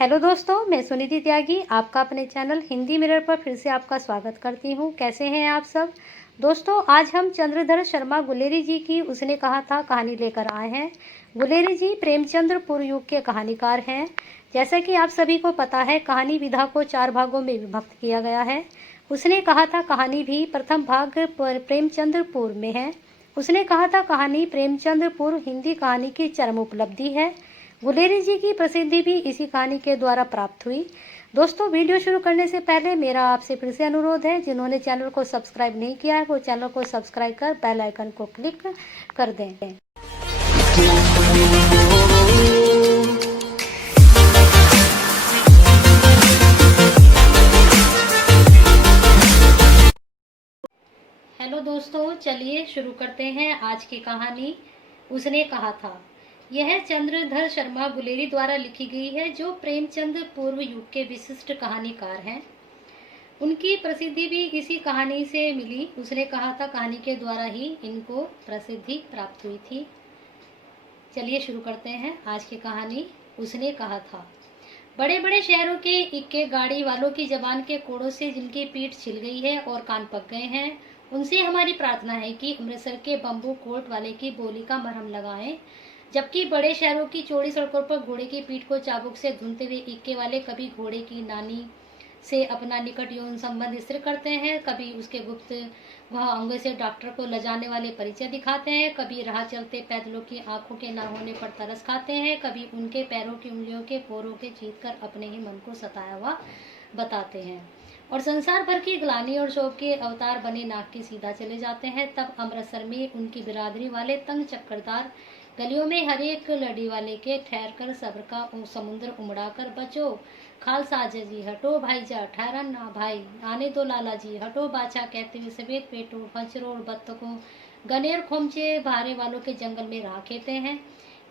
Hello दोस्तों, मैं सुनिधि त्यागी आपका अपने चैनल हिंदी मिरर पर फिर से आपका स्वागत करती हूँ। कैसे हैं आप सब दोस्तों? आज हम चंद्रधर शर्मा गुलेरी जी की उसने कहा था कहानी लेकर आए हैं। गुलेरी जी प्रेमचंद्र पूर्व युग के कहानीकार हैं। जैसा कि आप सभी को पता है, कहानी विधा को 4 भागों में विभक्त किया गया है। उसने कहा था कहानी भी प्रथम भाग प्रेमचंद्र पूर्व में है। उसने कहा था कहानी प्रेमचंद्र पूर्व हिंदी कहानी की चरम उपलब्धि है। गुलेरी जी की प्रसिद्धि भी इसी कहानी के द्वारा प्राप्त हुई। दोस्तों, वीडियो शुरू करने से पहले मेरा आपसे फिर से अनुरोध है, जिन्होंने चैनल को सब्सक्राइब नहीं किया है वो चैनल को सब्सक्राइब कर बेल आइकन को क्लिक कर दें। हेलो दोस्तों, चलिए शुरू करते हैं आज की कहानी उसने कहा था। यह चंद्रधर शर्मा गुलेरी द्वारा लिखी गई है, जो प्रेमचंद पूर्व युग के विशिष्ट कहानीकार हैं। उनकी प्रसिद्धि भी इसी कहानी से मिली। उसने कहा था कहानी के द्वारा ही इनको प्रसिद्धि प्राप्त हुई थी। चलिए शुरू करते हैं आज की कहानी उसने कहा था। बड़े बड़े शहरों के इक्के गाड़ी वालों की जबान के कोड़ों से जिनकी पीठ छिल गई है और कान पक गए हैं, उनसे हमारी प्रार्थना है कि अमृतसर के बम्बू कोर्ट वाले की बोली का मरहम लगाएं। जबकि बड़े शहरों की चौड़ी सड़कों पर घोड़े की पीठ को चाबुक से धुनते हुए इक्के वाले कभी घोड़े की नानी से अपना निकट यौन संबंध स्थिर करते हैं, कभी उसके गुप्त वह अंगों से डॉक्टर को लजाने वाले परिचय दिखाते हैं, कभी राह चलते पैदलों की आंखों के न होने पर तरस खाते हैं, कभी उनके पैरों की उंगलियों के पोरों के जीत कर अपने ही मन को सताया हुआ बताते हैं और संसार भर की ग्लानि और शोक के अवतार बने नाक की सीधा चले जाते हैं। तब अमृतसर में उनकी बिरादरी वाले तंग चक्करदार गलियों में हर एक लड़ी वाले के ठहर कर सब्र का समुद्र उमड़ा कर बचो खालसा जी, हटो भाईजा, ठहरन ना भाई, आने दो लाला जी, हटो बाछा कहते हुए सफेद पेटों खंचरों बत्तखों गनेर खोमचे भारे वालों के जंगल में राह खेते हैं।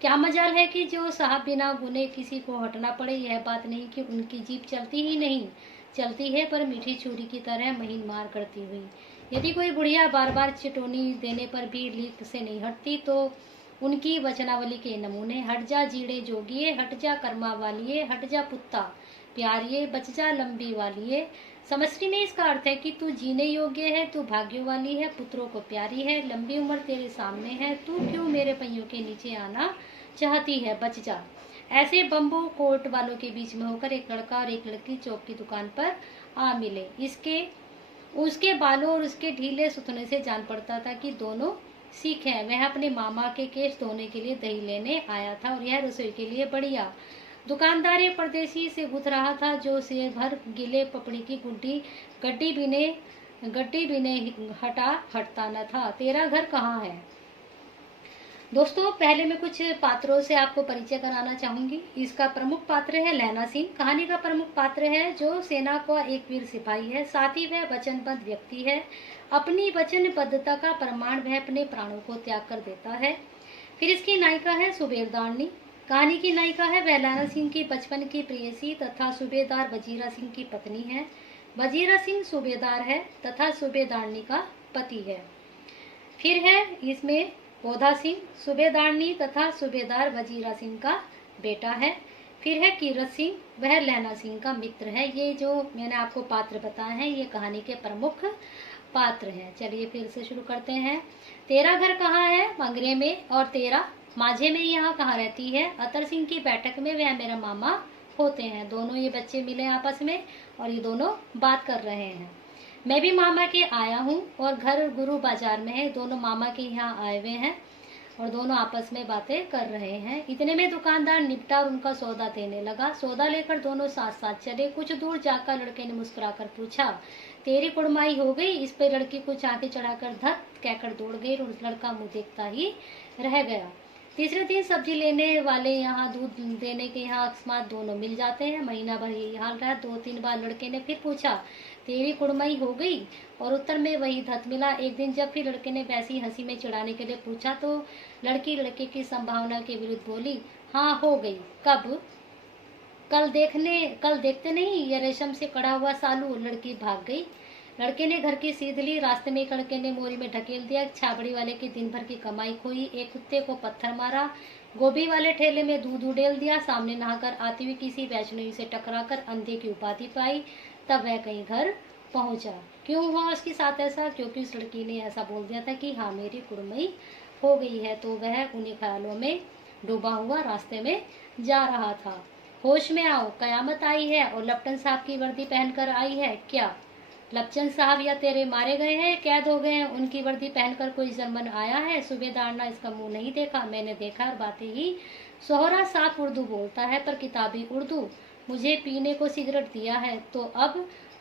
क्या मजाल है कि जो साहब बिना गुने किसी को हटना पड़े। यह बात नहीं कि उनकी जीप चलती ही नहीं, चलती है पर मीठी छुरी की तरह महीन मार करती हुई। यदि कोई बुढ़िया बार बार चिटोनी देने पर भी लीक से नहीं हटती तो उनकी वचनावली के नमूने हट जा जीड़े जोगिए, हट जा कर्मा वालिए, हट जा पुत्ता प्यारिये, बच जा लंबी वालिए। समष्टि में इसका अर्थ है कि तू जीने योग्य है, तू भाग्य वाली है, पुत्रों को प्यारी है, लंबी उम्र तेरे सामने है, तू क्यों मेरे पहियों के नीचे आना चाहती है, बच जा। ऐसे बम्बू कोर्ट वालों के बीच में होकर एक लड़का और एक लड़की चौक की दुकान पर आ मिले। उसके बालों और उसके ढीले सुथने से जान पड़ता था कि दोनों सिख है। वह अपने मामा के केश धोने के लिए दही लेने आया था और यह रसोई के लिए बढ़िया। दुकानदार एक परदेसी से गुथ रहा था जो सिर भर गीले पपड़ी की गड्डी बिने हटता न था। तेरा घर कहाँ है? दोस्तों, पहले मैं कुछ पात्रों से आपको परिचय कराना चाहूंगी। इसका प्रमुख पात्र है लैना सिंह। कहानी का प्रमुख पात्र है जो सेना का एक वीर सिपाही है, साथ ही वह वचनबद्ध व्यक्ति है। अपनी वचनबद्धता का प्रमाण वह अपने प्राणों को त्याग कर देता है। फिर इसकी नायिका है सुबेदारनी। कहानी की नायिका है वह लैना सिंह की बचपन की प्रेयसी तथा सूबेदार वजीरा सिंह की पत्नी है। वजीरा सिंह सूबेदार है तथा सूबेदारनी का पति है। फिर है इसमें पौधा सिंह, सूबेदारनी तथा सूबेदार वजीरा सिंह का बेटा है। फिर है कीरत सिंह, वह लैना सिंह का मित्र है। ये जो मैंने आपको पात्र बताए हैं ये कहानी के प्रमुख पात्र हैं। चलिए फिर से शुरू करते हैं। तेरा घर कहाँ है? मंगरे में। और तेरा? माझे में। यहाँ कहाँ रहती है? अतर सिंह की बैठक में, वह मेरा मामा होते हैं। दोनों ये बच्चे मिले आपस में और ये दोनों बात कर रहे हैं। मैं भी मामा के आया हूँ और घर गुरु बाजार में है। दोनों मामा के यहाँ आए हुए हैं और दोनों आपस में बातें कर रहे हैं। इतने में दुकानदार निपटा और उनका सौदा देने लगा। सौदा लेकर दोनों साथ साथ चले। कुछ दूर जाकर लड़के ने मुस्कुराकर पूछा, तेरी कुड़माई हो गई? इस पर लड़की कुछ आंखें चढ़ाकर धत कहकर दौड़ गई और लड़का मुंह देखता ही रह गया। तीसरे दिन सब्जी लेने वाले यहाँ दूध देने के यहाँ अकस्मात दोनों मिल जाते हैं। महीना भर यही हाल रहा। 2-3 बार लड़के ने फिर पूछा, तेरी कुड़माई हो गई? और उत्तर में वही धत मिला। एक दिन जब फिर लड़के ने वैसी हंसी में चिढ़ाने के लिए पूछा तो लड़की लड़के की संभावना के विरुद्ध बोली, हाँ हो गई। कब? कल देखते नहीं ये रेशम से कड़ा हुआ सालू। लड़की भाग गई। लड़के ने घर की सीध ली। रास्ते में एक लड़के ने मोरी में ढकेल दिया। छाबड़ी वाले की दिन भर की कमाई खोई। एक कुत्ते को पत्थर मारा। गोभी वाले ठेले में दूध उड़ेल दिया। सामने नहाकर आती हुई किसी वैष्णवी से टकराकर अंधे की उपाधि पाई। तब वह कहीं घर पहुंचा। क्यों हुआ उसके साथ ऐसा? क्योंकि उस लड़की ने ऐसा बोल दिया था कि हाँ मेरी कुड़मई हो गई है। तो वह उन्हीं ख्यालों में डूबा हुआ रास्ते में जा रहा था। होश में आओ, कयामत आई है और लपटन साहब की वर्दी पहनकर आई है क्या? लपचन साहब या तेरे मारे गए हैं, कैद हो गए हैं, उनकी वर्दी पहनकर कोई जर्मन आया है? सूबेदार ना इसका मुंह नहीं देखा, मैंने देखा और बातें ही। सोहरा साफ उर्दू बोलता है पर किताबी उर्दू। मुझे पीने को सिगरेट दिया है तो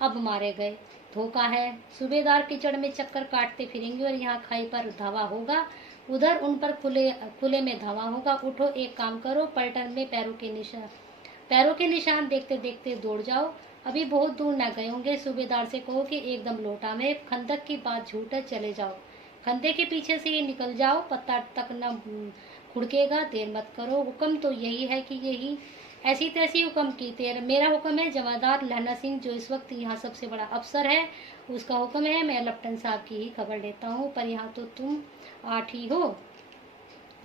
अब मारे गए। धोखा है। सूबेदार कीचड़ में चक्कर काटते फिरेंगे और यहाँ खाई पर धावा होगा, उधर उन पर खुले में धावा होगा। उठो, एक काम करो, पलटन में पैरों के निशान देखते देखते दौड़ जाओ। अभी बहुत दूर न गए होंगे। सूबेदार से कहो कि एकदम लोटा में खंदक की बात झूठ है, चले जाओ। खंदे के पीछे से ये निकल जाओ, पत्ता तक न खुड़केगा। देर मत करो। हुक्म तो यही है कि यही ऐसी तैसी हुक्म की। मेरा हुक्म है जमादार लहना सिंह जो इस वक्त यहाँ सबसे बड़ा अफसर है, उसका हुक्म है। मैं लपटन साहब की ही खबर लेता हूँ। पर यहाँ तो तुम 8 ही हो।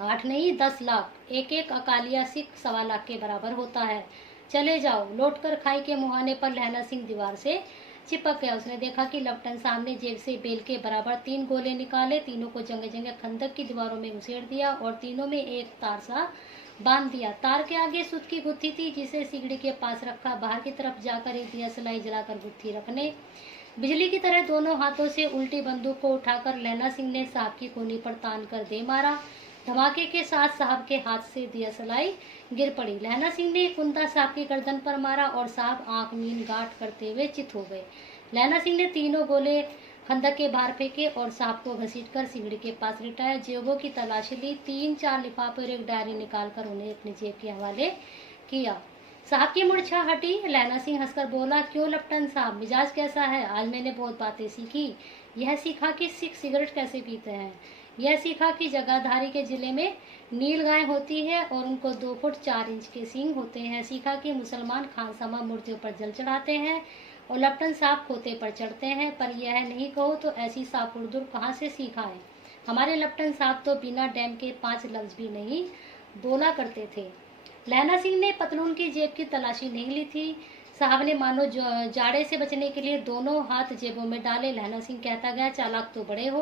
8 नहीं 10 लाख। एक एक अकालिया सिख 1.25 लाख के बराबर होता है। चले जाओ। लौटकर खाई के मुहाने पर लहना सिंह दीवार से चिपक गया। उसने देखा कि लपटन साहब ने जेब से बेल के बराबर 3 गोले निकाले, तीनों को जगह जगह खंदक की दीवारों में घुसेड़ दिया और तीनों में एक तार सा बांध दिया। तार के आगे सूत की गुत्थी थी जिसे सिगड़ी के पास रखा। बाहर की तरफ जाकर एक दिया सलाई जलाकर गुत्थी रखने। बिजली की तरह दोनों हाथों से उल्टी बंदूक को उठाकर लहना सिंह ने साहब की कोनी पर तान कर दे मारा। धमाके के साथ साहब के हाथ से दिया सलाई गिर पड़ी। लहना सिंह ने कुंता साहब की गर्दन पर मारा और साहब आंख मीन गांठ करते हुए चित हो गए। लहना सिंह ने तीनों गोले खंदक के बाहर फेंके और साहब को घसीटकर सिगड़ी के पास लिटाया। जेबों की तलाशी ली। 3-4 लिफाफे और एक डायरी निकालकर उन्हें अपनी जेब के हवाले किया। साहब की मूर्छा हटी। लहना सिंह हंसकर बोला, क्यों लपटन साहब, मिजाज कैसा है? आज मैंने बहुत बातें सीखी। यह सीखा कि सिख सिगरेट कैसे पीते हैं। यह सीखा कि जगाधारी के जिले में नील गाय होती है और उनको 2 फुट 4 इंच के सींग होते हैं। सीखा कि मुसलमान खानसामा मूर्तियों पर जल चढ़ाते हैं और लपटन साहब खोते पर चढ़ते हैं। पर यह नहीं कहो तो ऐसी साफ उर्दू कहाँ से सीखा है? हमारे लपटन साहब तो बिना डैम के 5 लफ्ज भी नहीं बोला करते थे। लहना सिंह ने पतलून की जेब की तलाशी नहीं ली थी। साहब ने मानो जाड़े से बचने के लिए दोनों हाथ जेबों में डाले। लहना सिंह कहता गया, चालाक तो बड़े हो,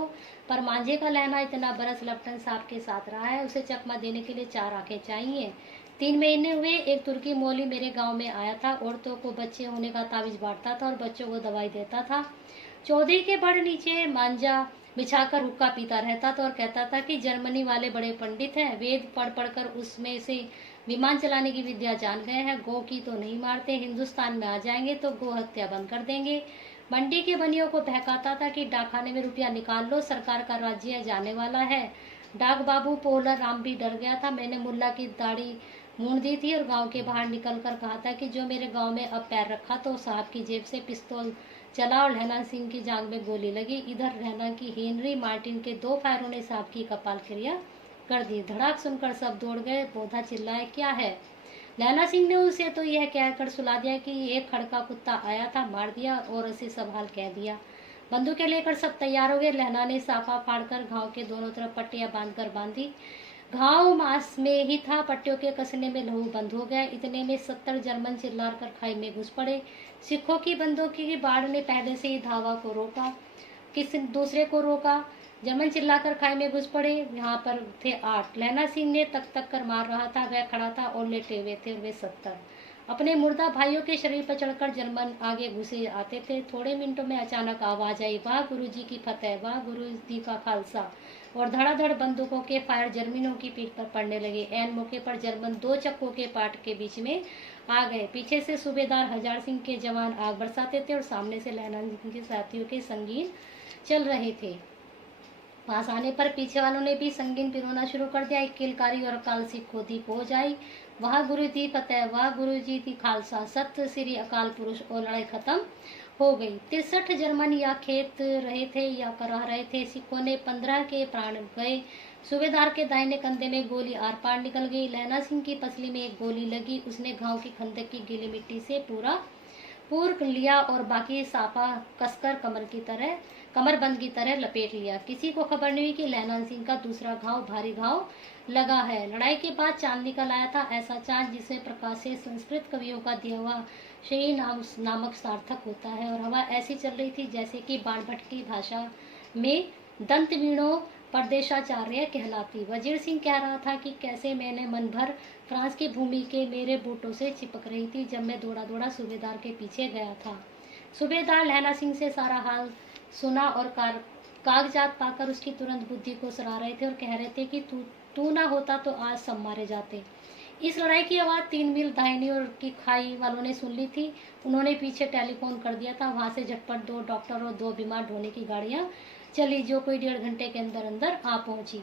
पर मांझे का लहना इतना बरस लपटन साहब के साथ रहा है, उसे चकमा देने के लिए 4 आंखें चाहिए। 3 महीने हुए। एक तुर्की मौली मेरे गांव में आया था। औरतों को बच्चे होने का तावीज बांटता था और बच्चों को दवाई देता था। चौधरी के बड़ नीचे मांझा बिछाकर हुक्का पीता रहता था और कहता था कि जर्मनी वाले बड़े पंडित हैं, वेद पढ़ पढ़कर उसमें से विमान चलाने की विद्या जान गए हैं। गौ की तो नहीं मारते, हिंदुस्तान में आ जाएंगे तो गौ हत्या बंद कर देंगे। मंडी के बनियों को बहकाता था कि डाकखाने में रुपया निकाल लो, सरकार का राज्य जाने वाला है। डाक बाबू पोहला राम भी डर गया था। मैंने मुल्ला की दाढ़ी मूंड दी थी और गांव के बाहर निकल कर कहा था कि जो मेरे गांव में अब पैर रखा तो साहब की जेब से पिस्तौल चला और रहना सिंह की जांग में गोली लगी। इधर रहना की हेनरी मार्टिन के 2 फायरों ने साहब की कपाल क्रिया कर दी। धड़ाक सुनकर सब दौड़ गए। बोधा चिल्लाए, क्या है? लहना सिंह ने उसे तो यह कहकर सुला दिया कि एक खड़का कुत्ता आया था, मार दिया और उसे सब हाल कह दिया। बंदूकें लेकर सब तैयार हो गए। लहना ने साफा फाड़कर घाव के दोनों तरफ पट्टियां बांधकर बांधी। घाव मांस में ही था। पट्टियों के कसने में लहू बंद हो गया। इतने में 70 जर्मन चिल्लाकर कर खाई में घुस पड़े। सिखों की बंदूकों की बाढ़ ने पहले से ही धावा को रोका, किसी दूसरे को रोका। जर्मन चिल्लाकर खाई में घुस पड़े। यहाँ पर थे 8। लहना सिंह ने तक तक कर मार रहा था। वह खड़ा था और लेटे हुए थे और वे 70। अपने मुर्दा भाइयों के शरीर पर चढ़कर जर्मन आगे घुसे आते थे। थोड़े मिनटों में अचानक आवाज आई, वाह गुरुजी की फतेह, वाह गुरुजी का खालसा। और धड़ाधड़ बंदूकों के फायर जर्मनों की पीठ पर पड़ने लगे। ऐन मौके पर जर्मन 2 चक्कों के पाट के बीच में आ गए। पीछे से सूबेदार हजार सिंह के जवान आग बरसाते थे और सामने से लहना सिंह के साथियों के संगीन चल रहे थे। पास आने पर पीछे वालों ने भी संगीन पिरोना शुरू कर दिया। एक किलकारी और अकाल सिख खोदी पहुंच आई। वाह गुरु जी फतेह, वाह गुरु जी की खालसा, सत्य श्री अकाल पुरुष। और लड़ाई खत्म हो गई। 63 जर्मन या खेत रहे थे या करा रहे थे। सिखों ने 15 के प्राण गए। सूबेदार के दाहिने कंधे में गोली आर पार निकल गई। लहना सिंह की पसली में एक गोली लगी। उसने घाव की खंदक की गीली मिट्टी से पूरा पूर लिया और बाकी साफा कसकर कमर की तरह कमरबंद की तरह लपेट लिया। किसी को खबर नहीं हुई कि लहना सिंह का दूसरा घाव भारी घाव लगा है। लड़ाई के बाद चांद निकल आया था, ऐसा चांद जिसमें प्रकाश से संस्कृत कवियों का दिया हुआ श्री नामक सार्थक होता है। और हवा ऐसी चल रही थी जैसे कि बाणभट्ट की भाषा में दंत वीणों परदेशाचार्य कहलाती। वजीर सिंह कह रहा था कि कैसे मैंने मन भर फ्रांस की भूमि के मेरे बूटों से चिपक रही थी जब मैं दौड़ा दौड़ा सूबेदार के पीछे गया था। सूबेदार लहना सिंह से सारा हाल सुना और कागजात पाकर उसकी तुरंत बुद्धि को सराह रहे थे और कह रहे थे कि तू ना होता तो आज सब मारे जाते। इस लड़ाई की आवाज़ 3 मील दाहिनी ओर की खाई वालों ने सुन ली थी। उन्होंने पीछे टेलीफोन कर दिया था। वहां से झटपट 2 डॉक्टर और 2 बीमार ढोने की गाड़ियां चली जो कोई 1.5 घंटे के अंदर अंदर आ पहुंची।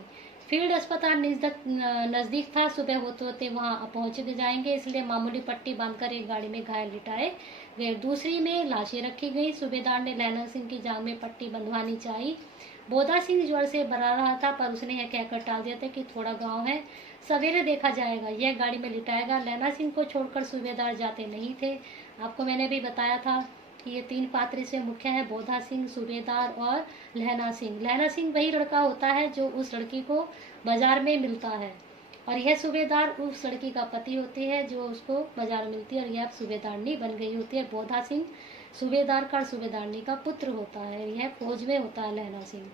फील्ड अस्पताल नजदीक था। सुबह होते होते वहां पहुंच जाएंगे, इसलिए मामूली पट्टी बांधकर एक गाड़ी में घायल लिटाए गए, दूसरी में लाशें रखी गई। सूबेदार ने लहना सिंह की जांघ में पट्टी बंधवानी चाहिए। बोधा सिंह ज्वर से भरा रहा था पर उसने यह कहकर टाल दिया था कि थोड़ा गांव है, सवेरे देखा जाएगा, यह गाड़ी में लिटाएगा। लहना सिंह को छोड़कर सूबेदार जाते नहीं थे। आपको मैंने भी बताया था कि ये 3 पात्र इसमें मुख्य है, बोधा सिंह, सूबेदार और लहना सिंह। लहना सिंह वही लड़का होता है जो उस लड़की को बाजार में मिलता है और यह सूबेदार उस लड़की का पति होती है जो उसको बाजार में मिलती है और यह सूबेदारनी बन गई होती है। बोधा सिंह सूबेदार का सूबेदारनी का पुत्र होता है। यह फौज में होता है लहना सिंह।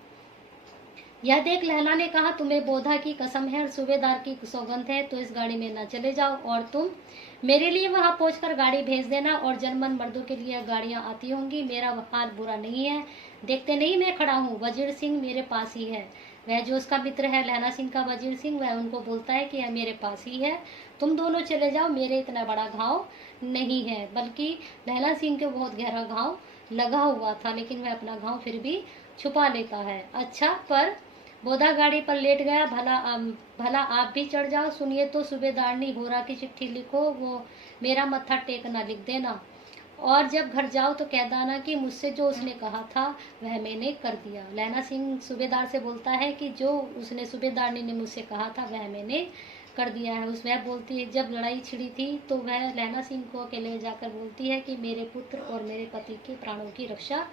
यह देख लहना ने कहा, तुम्हें बोधा की कसम है और सूबेदार की सौगंध है तो इस गाड़ी में न चले जाओ और तुम मेरे लिए वहां पहुंचकर गाड़ी भेज देना। और जर्मन मर्दों के लिए गाड़ियां आती होंगी। मेरा हाल बुरा नहीं है, देखते नहीं मैं खड़ा हूँ। वजीर सिंह मेरे पास ही है। वह जो उसका मित्र है लहना सिंह का वजीर सिंह, वह उनको बोलता है कि यह मेरे पास ही है, तुम दोनों चले जाओ, मेरे इतना बड़ा घाव नहीं है। बल्कि लहना सिंह को बहुत गहरा घाव लगा हुआ था, लेकिन वह अपना घाव फिर भी छुपा लेता है। अच्छा, पर बोधा गाड़ी पर लेट गया। भला आप भी चढ़ जाओ। सुनिए तो सूबेदारनी, होरा की चिट्ठी लिखो, वो मेरा मत्था टेकना लिख देना और जब घर जाओ तो कह देना कि मुझसे जो उसने कहा था वह मैंने कर दिया। लहना सिंह सूबेदार से बोलता है कि जो उसने सूबेदारनी ने मुझसे कहा था वह मैंने कर दिया है। उस वह बोलती है, जब लड़ाई छिड़ी थी तो वह लहना सिंह को अकेले जाकर बोलती है कि मेरे पुत्र और मेरे पति के प्राणों की रक्षा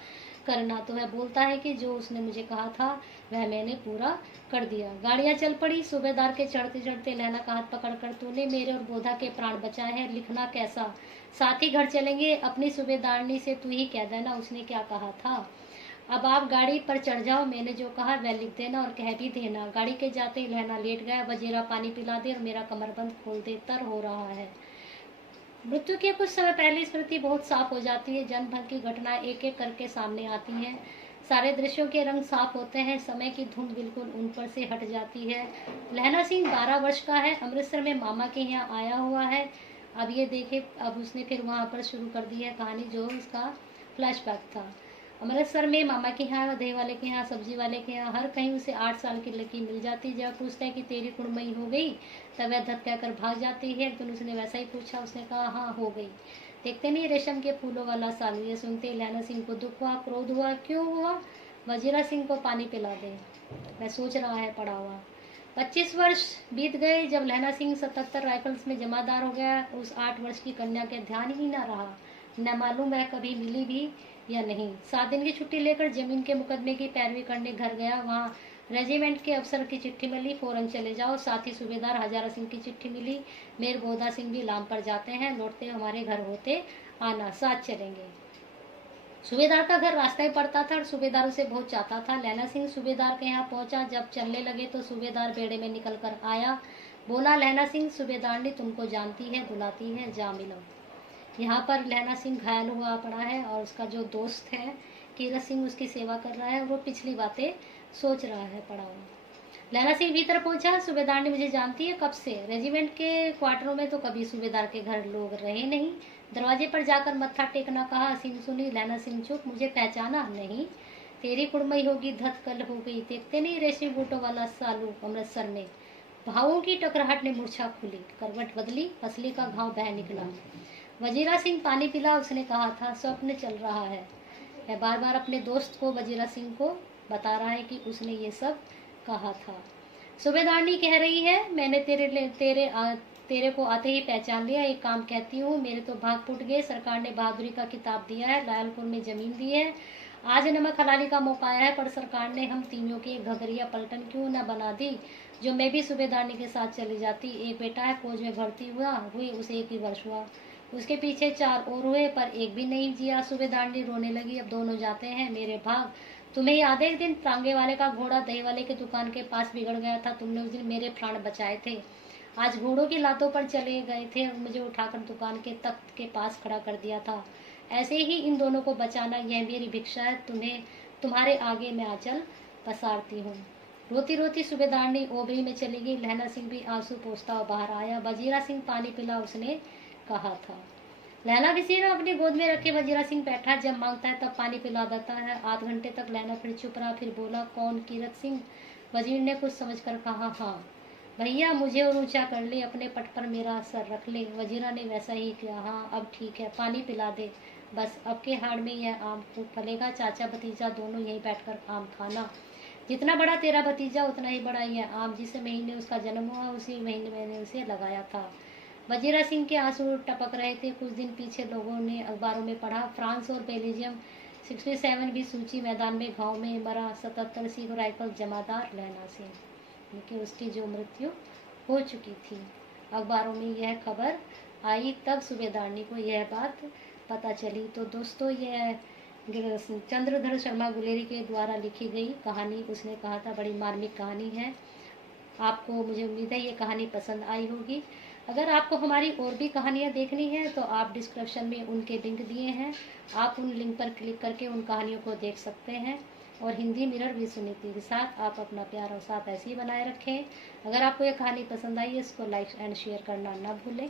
करना। तो वह बोलता है कि जो उसने मुझे कहा था वह मैंने पूरा कर दिया। गाड़ियां चल पड़ी। सूबेदार के चढ़ते चढ़ते लहना का हाथ पकड़कर, तूने मेरे और बोधा के प्राण बचाए हैं, लिखना कैसा, साथ ही घर चलेंगे। अपनी सूबेदारनी से तू ही कह देना उसने क्या कहा था। अब आप गाड़ी पर चढ़ जाओ, मैंने जो कहा वह लिख देना और कह भी देना। गाड़ी के जाते ही लहना लेट गया। वजीरा पानी पिला दे और मेरा कमरबंद खोल दे, तर हो रहा है। मृत्यु के कुछ समय पहले स्मृति बहुत साफ हो जाती है। जन्म भर की घटना एक एक करके सामने आती हैं। सारे दृश्यों के रंग साफ होते हैं। समय की धुंध बिल्कुल उन पर से हट जाती है। लहना सिंह 12 वर्ष का है, अमृतसर में मामा के यहाँ आया हुआ है। अब ये देखे, अब उसने फिर वहाँ पर शुरू कर दी है कहानी जो उसका फ्लैशबैक था। अमृतसर में मामा के यहाँ, दही वाले के यहाँ, सब्जी वाले के यहाँ, हर कहीं उसे 8 साल की लड़की मिल जाती। जब पूछता है कि तेरी कुड़मई हो गई तब वह धत कहकर भाग जाती है। तो उसने वैसा ही पूछा, उसने कहा हाँ हो गई। देखते नहीं रेशम के फूलों वाला सालू। ये सुनते लहना सिंह को दुख हुआ, क्रोध हुआ। क्यों हुआ? वजीरा सिंह को पानी पिला दे, वह सोच रहा है पड़ा हुआ। 25 वर्ष बीत गए। जब लहना सिंह 77 राइफल्स में जमादार हो गया, उस 8 वर्ष की कन्या के ध्यान ही न रहा। न मालूम वह कभी मिली भी या नहीं। 7 दिन की छुट्टी लेकर जमीन के मुकदमे की पैरवी करने घर गया। वहाँ रेजिमेंट के अफसर की चिट्ठी मिली, फौरन चले जाओ। साथ ही सूबेदार हजारा सिंह की चिट्ठी मिली, मेर बोधा सिंह भी लाम पर जाते हैं, लौटते हमारे घर होते आना, साथ चलेंगे। सूबेदार का घर रास्ता ही पड़ता था और सूबेदार उसे बहुत चाहता था। लहना सिंह सूबेदार के यहाँ पहुंचा। जब चलने लगे तो सूबेदार बेड़े में निकल कर आया। बोला, लहना सिंह, सूबेदारनी तुमको जानती है, बुलाती है, जा मिलो। यहाँ पर लहना सिंह घायल हुआ पड़ा है और उसका जो दोस्त है कीरत सिंह उसकी सेवा कर रहा है। वो पिछली बातें सोच रहा है पड़ा हुआ। लहना सिंह भीतर पहुंचा। सूबेदार ने मुझे जानती है कब से? रेजिमेंट के क्वार्टरों में तो कभी सूबेदार के घर लोग रहे नहीं। दरवाजे पर जाकर मत्था टेकना कहा। सिंह सुनी। लहना सिंह चुप। मुझे पहचाना नहीं? तेरी कुड़मई होगी, धत कल हो गई। देखते नहीं रेशमी बूटों वाला सालू अमृतसर में। भावों की टकराहट ने मूर्छा खुली, करवट बदली, असली का घाव बह निकला। वजीरा सिंह पानी पिला। उसने कहा था स्वप्न चल रहा है। वह बार बार अपने दोस्त को, वजीरा सिंह को बता रहा है कि उसने ये सब कहा था। सूबेदारनी कह रही है, मैंने तेरे को आते ही पहचान लिया। एक काम कहती हूँ, मेरे तो भाग फूट गए। सरकार ने बहादुरी का किताब दिया है, लायलपुर में जमीन दी है, आज नमक हलाली का मौका आया है, पर सरकार ने हम तीनों की एक घघरिया पलटन क्यों न बना दी, जो मैं भी सूबेदारनी के साथ चली जाती। एक बेटा है, फौज में भर्ती हुई उसे 1 ही वर्ष हुआ। उसके पीछे 4 और हुए, पर एक भी नहीं जिया। सूबेदारनी रोने लगी, अब दोनों जाते हैं मेरे भाग। तुम्हें याद है एक दिन टांगे वाले का घोड़ा दही वाले की दुकान के पास बिगड़ गया था, तुमने उस दिन मेरे प्राण बचाए थे। आज घोड़ों की लातों पर चले गए थे, मुझे उठाकर दुकान के तख्त के पास खड़ा कर दिया था। ऐसे ही इन दोनों को बचाना, यह मेरी भिक्षा है। तुम्हें तुम्हारे आगे मैं आंचल पसारती हूँ। रोती रोती सूबेदारनी ओबरी में चली गई। लहना सिंह भी आंसू पोंछता हुआ बाहर आया। वजीरा सिंह पानी पिला, उसने कहा था। लहना किसी ने अपनी गोद में रखे वजीरा सिंह बैठा, जब मांगता है तब पानी पिला देता है। आध घंटे तक लहना फिर चुप रहा, फिर बोला, कौन? कीरत सिंह। वजीर ने कुछ समझकर कहा, हाँ भैया, मुझे और ऊंचा कर ले, अपने पट पर मेरा सर रख ले। वजीरा ने वैसा ही किया। हाँ अब ठीक है, पानी पिला दे बस। अब के हाड़ में यह आम खूब फलेगा। चाचा भतीजा दोनों यहीं बैठकर आम खाना। जितना बड़ा तेरा भतीजा उतना ही बड़ा यह आम। जिस महीने उसका जन्म हुआ उसी महीने मैंने उसे लगाया था। वजीरा सिंह के आंसू टपक रहे थे। कुछ दिन पीछे लोगों ने अखबारों में पढ़ा, फ्रांस और बेल्जियम 67वीं सूची मैदान में घाव में मरा 77 सिख राइफल जमादार लहना सिंह, क्योंकि उसकी जो मृत्यु हो चुकी थी। अखबारों में यह खबर आई, तब सूबेदारनी को यह बात पता चली। तो दोस्तों, यह चंद्रधर शर्मा गुलेरी के द्वारा लिखी गई कहानी, उसने कहा था, बड़ी मार्मिक कहानी है। आपको, मुझे उम्मीद है, ये कहानी पसंद आई होगी। अगर आपको हमारी और भी कहानियाँ देखनी है तो आप डिस्क्रिप्शन में उनके लिंक दिए हैं, आप उन लिंक पर क्लिक करके उन कहानियों को देख सकते हैं। और हिंदी मिरर भी सुनीति के साथ आप अपना प्यार और साथ ऐसे ही बनाए रखें। अगर आपको ये कहानी पसंद आई है, इसको लाइक एंड शेयर करना ना भूलें।